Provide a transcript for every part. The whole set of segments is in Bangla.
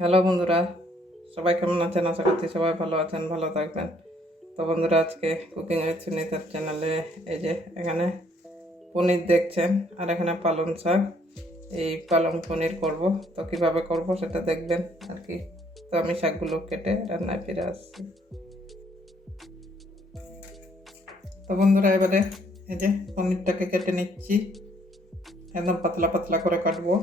হ্যালো বন্ধুরা, সবাই কেমন আছেন? আশা করছি সবাই ভালো আছেন, ভালো থাকবেন। তো বন্ধুরা, আজকে কুকিং উইথ সুনিতার চ্যানেলে এই যে এখানে পনির দেখছেন আর এখানে পালং শাক। এই পালং পনির করব। তো কীভাবে করব সেটা দেখবেন আর কি। তো আমি শাকগুলো কেটে রান্নায় ফিরে আসছি। তো বন্ধুরা, এবারে এই যে পনিরটাকে কেটে নিচ্ছি। একদম পাতলা পাতলা করে কাটবো।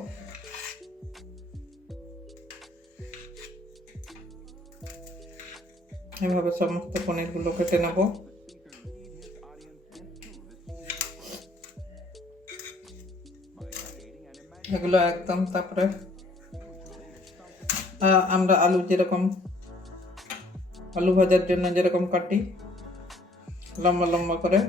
এভাবে সমস্ত পনিরগুলো কেটে নেব। এগুলো একদম তারপরে আমরা আলু যেরকম, আলু ভাজার জন্য যেরকম কাটি, লম্বা লম্বা করে।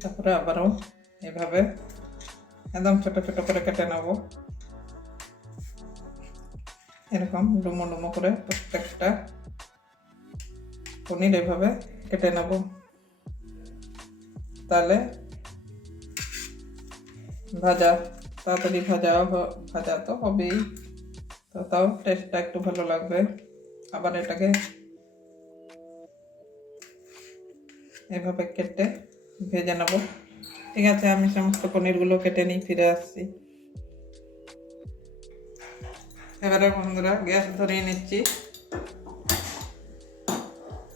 তারপরে আবারও এভাবে একদম ছোট ছোট করে কেটে নেব। এরকম ডুমো ডুমো করে প্রত্যেকটা পনির এভাবে কেটে নেব। তাহলে ভাজা, তাড়াতাড়ি ভাজা ভাজা তো হবেই। তো তাও টেস্টটা একটু ভালো লাগবে। আবার এটাকে এভাবে কেটে ভেজে নেব। ঠিক আছে, আমি সমস্ত পনিরগুলো কেটে নিয়ে ফিরে আসছি। এবারে বন্ধুরা, গ্যাস ধরিয়ে নিচ্ছি।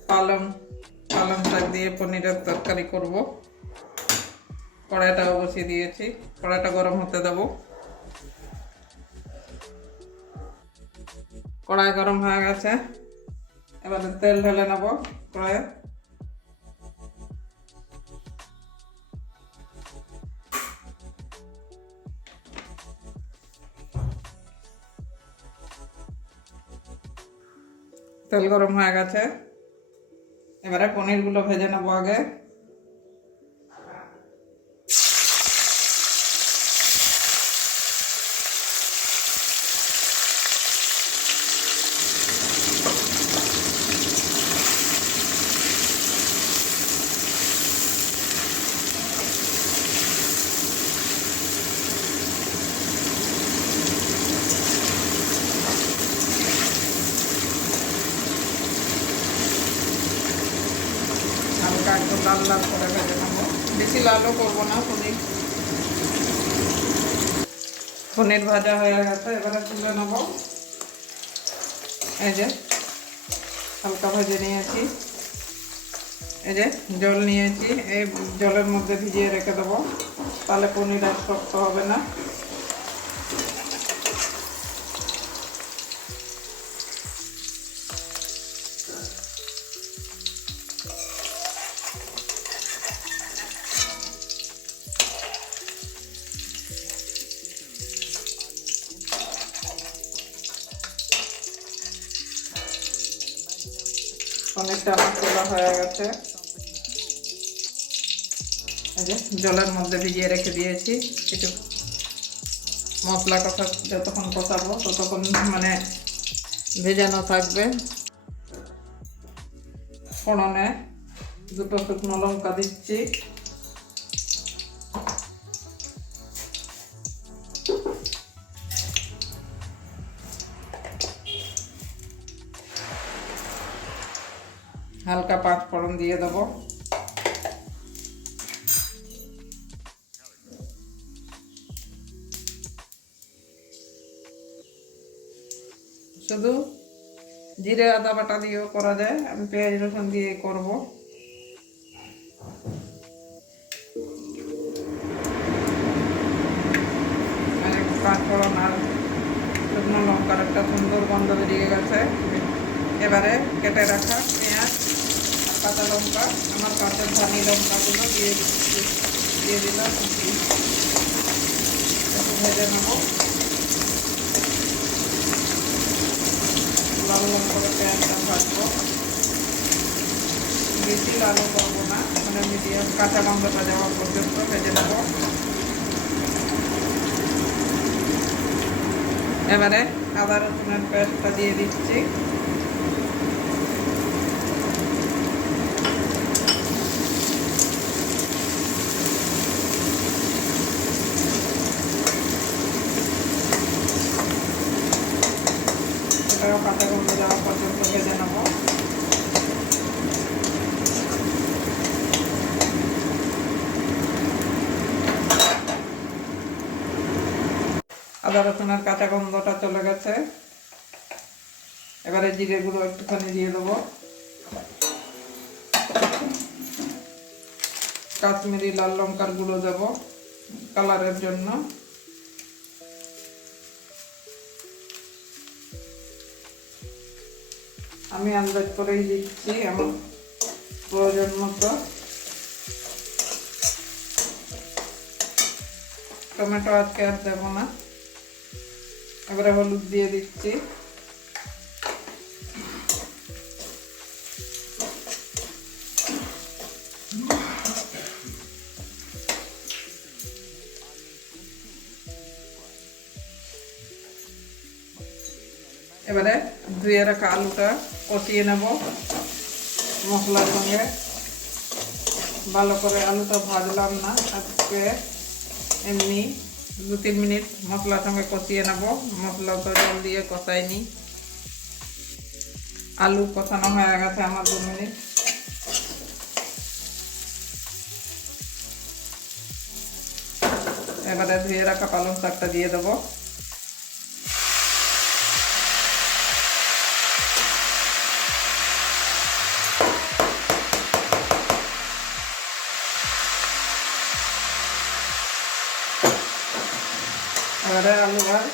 পালং পালং শাক দিয়ে পনিরের তরকারি করব। কড়াইটাও বসিয়ে দিয়েছি, কড়াইটা গরম হতে দেব। কড়াই গরম হয়ে গেছে। এবারে তেল ঢেলে নেব কড়াইয়ে। তেল গরম হয়ে গেছে। এবারে পনিরগুলো ভেজে নেব আগে। হালকা একটু লাল লাল করে ভেজে নেব। বেশি লালও করব না, পনির। পনির ভাজা হয়ে গেছে, এবারে তুলে নেব। এই যে, হালকা ভেজে নিয়েছি। এই যে, জল নিয়েছি, এই জলের মধ্যে ভিজিয়ে রেখে দেবো। তাহলে পনির আর শক্ত হবে না। হয়ে গেছে। জলের মধ্যে ভিজিয়ে রেখে দিয়েছি। কিছু মশলা কথা যতক্ষণ কষাবো, ততক্ষণ মানে ভেজানো থাকবে। ফোড়নে দুটো শুকনো লঙ্কা দিচ্ছি। হালকা পাঁচ ফোড়ন দিয়ে দেবো। শুধু জিরে আদা বাটা দিয়েও করা যায়, আমি পেঁয়াজ রসুন দিয়ে করব। শুকনো লঙ্কার একটা সুন্দর গন্ধ বেরিয়ে গেছে। এবারে কেটে রাখা কাঁচা লঙ্কা, আমার কাঁচা ধানি লঙ্কাগুলো দিয়ে দিয়ে দিলাম ভেজে নেব। লাল করে পেঁয়াজটা ভাজবো। বেশি লালও করব না মানে মিডিয়াম কাঁচা গন্ধটা যাওয়া পর্যন্ত ভেজে নেব। এবারে আদা রসুনের পেস্টটা দিয়ে দিচ্ছি কাঁচা গন্ধ যাওয়া পর্যন্ত ভেজে নেব আদা রসুনের কাঁচা গন্ধটা চলে গেছে। এবারে জিরে গুঁড়ো একটুখানি দিয়ে দেবো। কাশ্মীরি লাল লঙ্কার গুঁড়ো দেব কালারের জন্য। আমি আন্দাজ করেই দিচ্ছি আমার প্রয়োজন মতো। টমেটো আজকে আর দেবো না। এবারে হলুদ দিয়ে দিচ্ছি। এবারে ধুয়ে রাখা আলুটা কষিয়ে নেব মশলার সঙ্গে। ভালো করে আলুটা ভাজলাম না, আজকে এমনি দু তিন মিনিট মশলার সঙ্গে কষিয়ে নেব। মশলা তো জল দিয়ে কষাইনি আলু কষানো হয়ে গেছে আমার দু মিনিট। এবারে ধুয়ে রাখা পালং শাকটা দিয়ে দেবো। এবারে আলু আর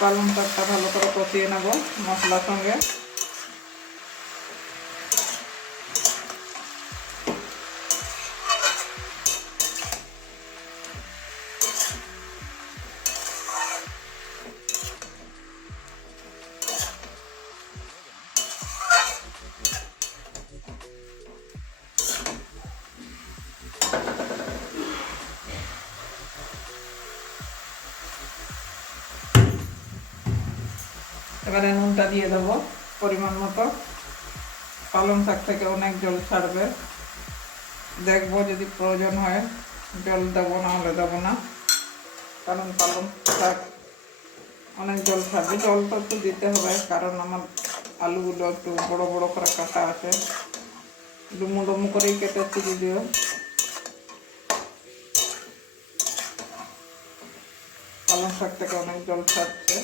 পালং শাকটা ভালো করে কষিয়ে নেব মশলার সঙ্গে। নুনটা দিয়ে দেবো, পরিমাণ মতো। পালং শাক থেকে অনেক জল ছাড়বে। দেখব যদি প্রয়োজন হয়, জল দেবো না হলে দেবো না। কারণ পালং শাক অনেক জল ছাড়বে। জল তো একটু দিতে হবে, কারণ আমার আলুগুলো একটু বড় বড় করে কাটা আছে। ডুমু ডুমু করেই কেটেছি যদিও। পালং শাক থেকে অনেক জল ছাড়ছে।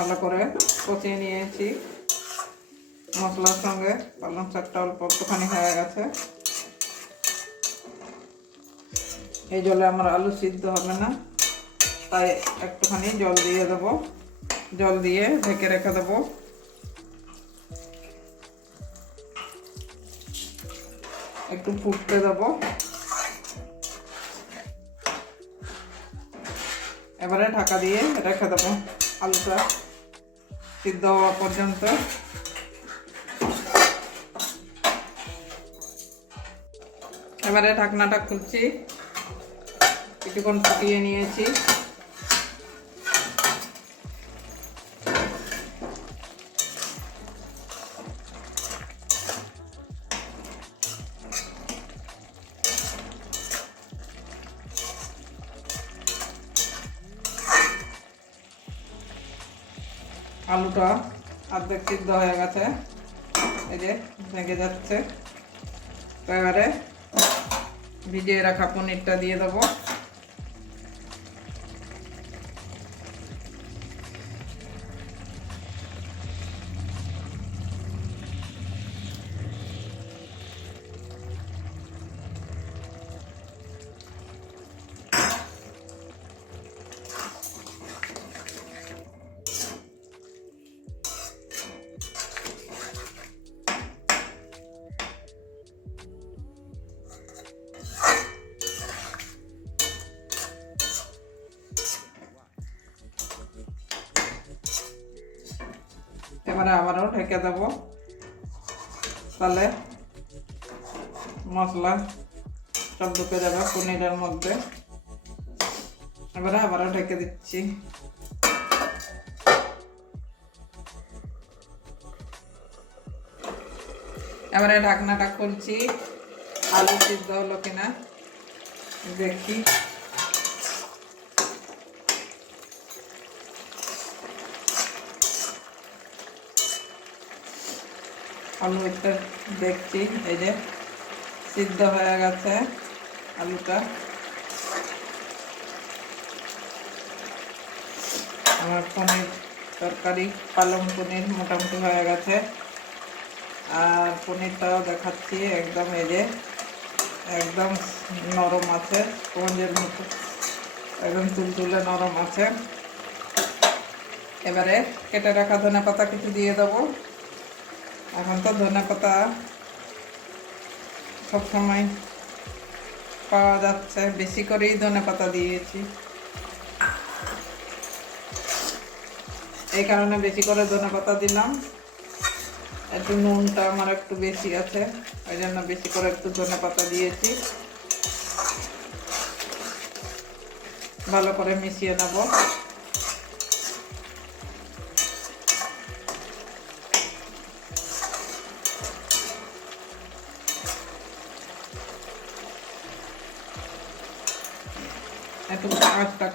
ভালো করে কষিয়ে নিয়েছি। মশলার সঙ্গে পালং শাকটা অল্প একটুখানি হয়ে গেছে। এই জলে আমার আলু সিদ্ধ হবে না, তাই একটুখানি জল দিয়ে দেবো। জল দিয়ে ঢেকে রেখে দেবো। একটু ফুটতে দেবো। এবারে ঢাকা দিয়ে রেখে দেবো আলুটা। সিদ্ধ হওয়া পর্যন্ত? এবারে ঢাকনাটা খুলছি। কিছুক্ষণ ফুটিয়ে নিয়েছি। আলুটা অর্ধেক সিদ্ধ হয়ে গেছে। এই যে ভেঙে যাচ্ছে। তো এবারে ভিজিয়ে রাখা পনিরটা দিয়ে দেবো। এবারে আবারও ঢেকে দেব। তাহলে মশলা সব ঢুকে যাবে পনিরের মধ্যে। এবারে আবারও ঢেকে দিচ্ছি। এবারে ঢাকনাটা খুলছি। আলু সিদ্ধ হলো কিনা দেখি। আলুটা দেখছি, এই যে সিদ্ধ হয়ে গেছে আলুটা। আমার পনির তরকারি, পালং পনির মোটামুটি হয়ে গেছে। আর পনিরটাও দেখাচ্ছি, একদম এই যে একদম নরম আছে, স্পঞ্জের মতো, একদম তুলতুলে নরম আছে। এবারে কেটে রাখা ধনে পাতা কিছু দিয়ে দেবো। এখন তো ধনে পাতা সবসময় পাওয়া যাচ্ছে। বেশি করেই ধনে পাতা দিয়েছি। এই কারণে বেশি করে ধনে পাতা দিলাম। একটু নুনটা আমার একটু বেশি আছে, ওই জন্য বেশি করে একটু ধনে পাতা দিয়েছি। ভালো করে মিশিয়ে নেব।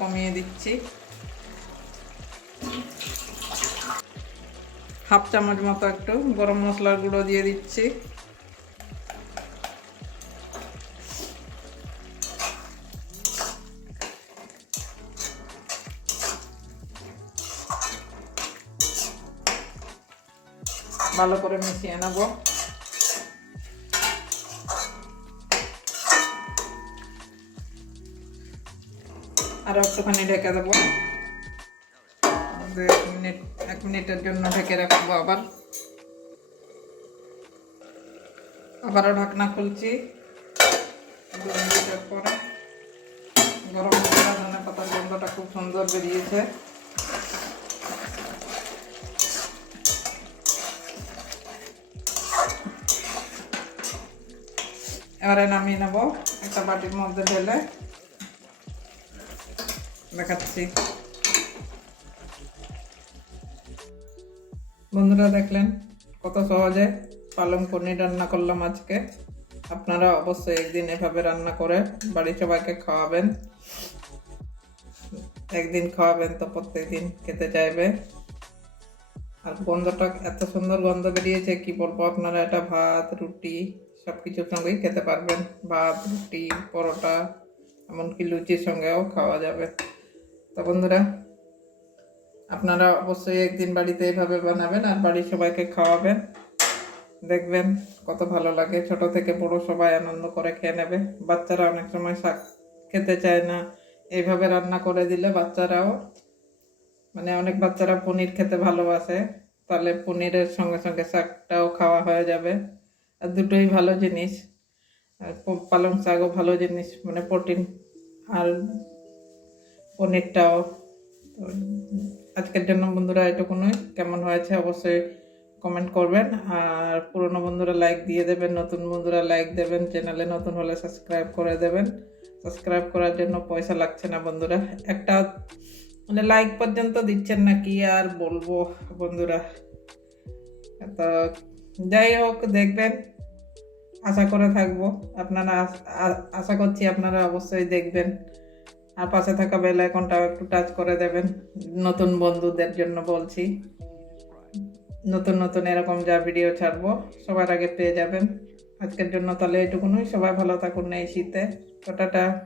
কমিয়ে দিচ্ছি। হাফ চামচ মতো একটু গরম মশলার গুঁড়ো দিয়ে দিচ্ছি। ভালো করে মিশিয়ে নেব। আরও একটুখানি ঢেকে দেবো। দু এক মিনিট, এক মিনিটের জন্য ঢেকে রাখব আবার। আবারও ঢাকনা খুলছি। দু মিনিটের পরে। গরম মশলা, ধনে পাতার গন্ধটা খুব সুন্দর বেরিয়েছে। এবারে নামিয়ে নেব। একটা বাটির মধ্যে ঢেলে দেখাচ্ছি। বন্ধুরা দেখলেন কত সহজে পালং পনির রান্না করলাম আজকে। আপনারা অবশ্যই একদিন এভাবে রান্না করে বাড়ির সবাইকে খাওয়াবেন। একদিন খাওয়াবেন তো প্রত্যেক দিন খেতে চাইবে। আর গন্ধটা এত সুন্দর গন্ধ বেরিয়েছে, কি বলব আপনারা, এটা ভাত, রুটি সব কিছুর সঙ্গেই খেতে পারবেন। ভাত, রুটি, পরোটা, এমনকি লুচির সঙ্গেও খাওয়া যাবে। তো বন্ধুরা, আপনারা অবশ্যই একদিন বাড়িতে এইভাবে বানাবেন আর বাড়ির সবাইকে খাওয়াবেন। দেখবেন কত ভালো লাগে। ছোট থেকে বড় সবাই আনন্দ করে খেয়ে নেবে। বাচ্চারা অনেক সময় শাক খেতে চায় না। এইভাবে রান্না করে দিলে বাচ্চারাও মানে অনেক বাচ্চারা পনির খেতে ভালোবাসে। তাহলে পনিরের সঙ্গে সঙ্গে শাকটাও খাওয়া হয়ে যাবে। আর দুটোই ভালো জিনিস। আর পালং শাকও ভালো জিনিস। মানে প্রোটিন আর পনিরটাও আজকের জন্য বন্ধুরা এটুকুনই। কেমন হয়েছে অবশ্যই কমেন্ট করবেন। আর পুরনো বন্ধুরা লাইক দিয়ে দেবেন, নতুন বন্ধুরা লাইক দেবেন চ্যানেলে নতুন হলে সাবস্ক্রাইব করে দেবেন। সাবস্ক্রাইব করার জন্য পয়সা লাগছে না বন্ধুরা। একটা মানে লাইক পর্যন্ত দিচ্ছেন না কি আর বলব বন্ধুরা। তো, যাই হোক, দেখবেন। আশা করে থাকব। আপনারা আশা করছি আপনারা অবশ্যই দেখবেন। আর পাশে থাকা বেল আইকনটাও একটু টাচ করে দেবেন। নতুন বন্ধুদের জন্য বলছি। নতুন নতুন এরকম যা ভিডিও ছাড়বো, সবার আগে পেয়ে যাবেন। আজকের জন্য তাহলে এটুকুনই। সবাই ভালো থাকুন এই শীতে। টাটা।